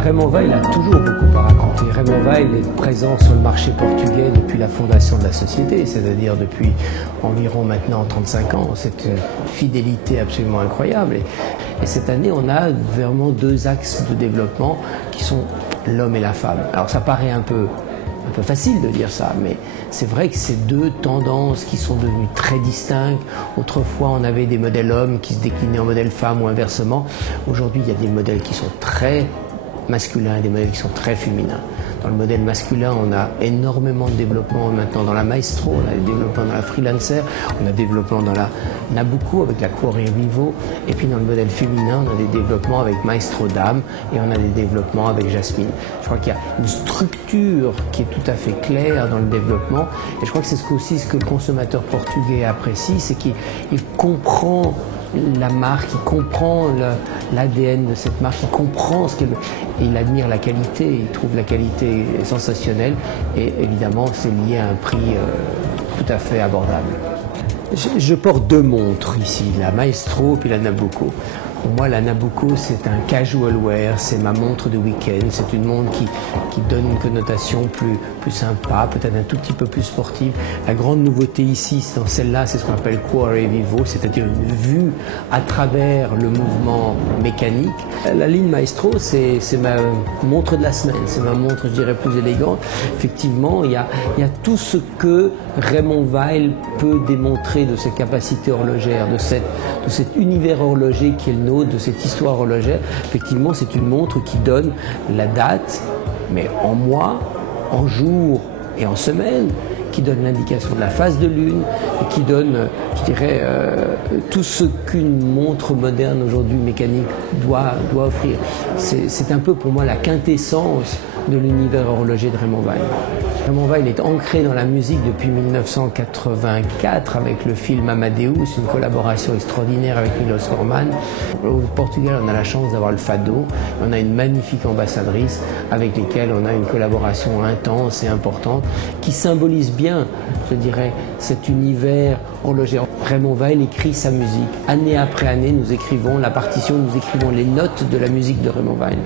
Raymond Weil a toujours beaucoup à raconter. Raymond Weil est présent sur le marché portugais depuis la fondation de la société, c'est-à-dire depuis environ maintenant 35 ans. C'est une fidélité absolument incroyable. Et cette année, on a vraiment deux axes de développement qui sont l'homme et la femme. Alors ça paraît un peu facile de dire ça, mais c'est vrai que c'est deux tendances qui sont devenues très distinctes. Autrefois, on avait des modèles hommes qui se déclinaient en modèles femmes ou inversement. Aujourd'hui, il y a des modèles qui sont très masculins et des modèles qui sont très féminins. Dans le modèle masculin, on a énormément de développement maintenant dans la Maestro, on a des développements dans la Freelancer, on a des développements dans la Nabucco avec la Cuore Vivo, et puis dans le modèle féminin, on a des développements avec Maestro Dame et on a des développements avec Jasmine. Je crois qu'il y a une structure qui est tout à fait claire dans le développement, et je crois que c'est aussi ce que le consommateur portugais apprécie, c'est qu'il comprend la marque, il comprend l'ADN de cette marque, il comprend ce qu'elle veut, et il admire la qualité, il trouve la qualité sensationnelle, et évidemment c'est lié à un prix tout à fait abordable. Je porte deux montres ici, la Maestro et la Nabucco. Pour moi, la Nabucco, c'est un casual wear, c'est ma montre de week-end, c'est une montre qui donne une connotation plus sympa, peut-être un tout petit peu plus sportive. La grande nouveauté ici, dans celle-là, c'est ce qu'on appelle Cuore Vivo, c'est-à-dire une vue à travers le mouvement mécanique. La ligne Maestro, c'est ma montre de la semaine, c'est ma montre, je dirais, plus élégante. Effectivement, il y a tout ce que Raymond Weil peut démontrer de ses capacités horlogères, de cet univers horloger qui est le nôtre, de cette histoire horlogère. Effectivement, c'est une montre qui donne la date, mais en mois, en jours et en semaines, qui donne l'indication de la phase de lune, et qui donne, je dirais, tout ce qu'une montre moderne aujourd'hui mécanique doit offrir. C'est un peu pour moi la quintessence de l'univers horloger de Raymond Weil. Raymond Weil est ancré dans la musique depuis 1984 avec le film Amadeus, une collaboration extraordinaire avec Milos Forman. Au Portugal, on a la chance d'avoir le Fado. On a une magnifique ambassadrice avec laquelle on a une collaboration intense et importante qui symbolise bien, je dirais, cet univers horloger. Raymond Weil écrit sa musique. Année après année, nous écrivons la partition, nous écrivons les notes de la musique de Raymond Weil.